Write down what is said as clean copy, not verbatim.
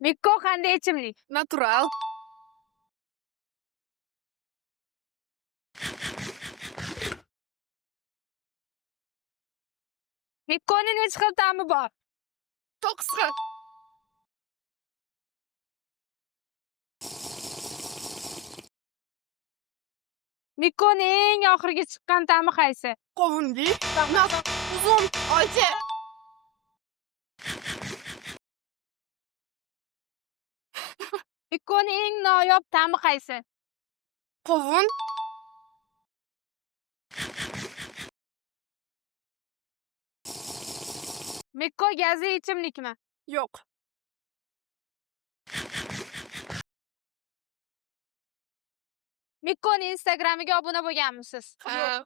Mikko qanday ichimlik? Natural. Mikkoning necha xil ta'mi bor? 9 xil. Mikkoning eng oxirgi chiqqan ta'mi qaysi? Qovunli. Uzun. Olcha. Mikkoning eng noyob ta'mi qaysi? Qovun. Mikko gazli ichimlikmi? Yo'q. Mikkoning Instagramiga obuna bo'lganmisiz? Yo'q.